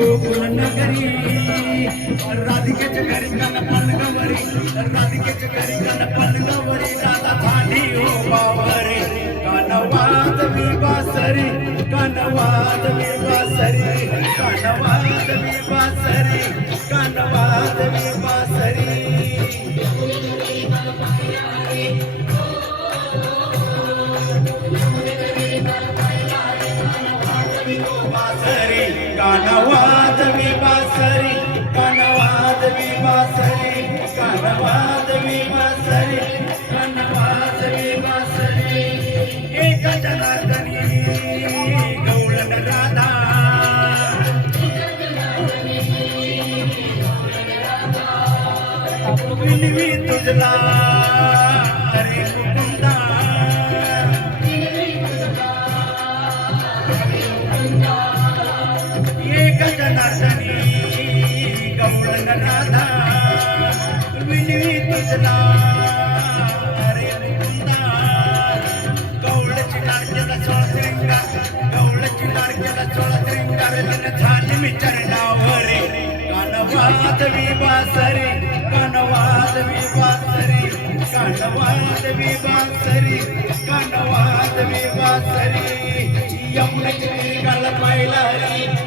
गोकुळ नगरी राधिकेच्या घरी कन पलंगावरी राधिकेच्या घरी कन पलंगावरी राधा झाली हो बावरी कानवात मी बासरी कानवात मी बासरी कानवात मी बासरी कानवात मी बासरी कानवाद मी बासरी कानवाद मी बासरी कानवाद मी बासरी कानवाद मी बासरी एक जनार्दनी गवळण राधा विनवी तुझला हरे मुकुंदा एक जनार्दनी गवळण राधा विनवी तुझला हरे मुकुंदा गवळची नारकेला सोळा श्रृंगार गवळची नारकेला सोळा श्रृंगार लीन झाली मी चरणावरी कानवाद मी बासरी कानवाद मी बासरी कानवाद मी बासरी कानवाद मी बासरी यमुनेची तीराला पाहिला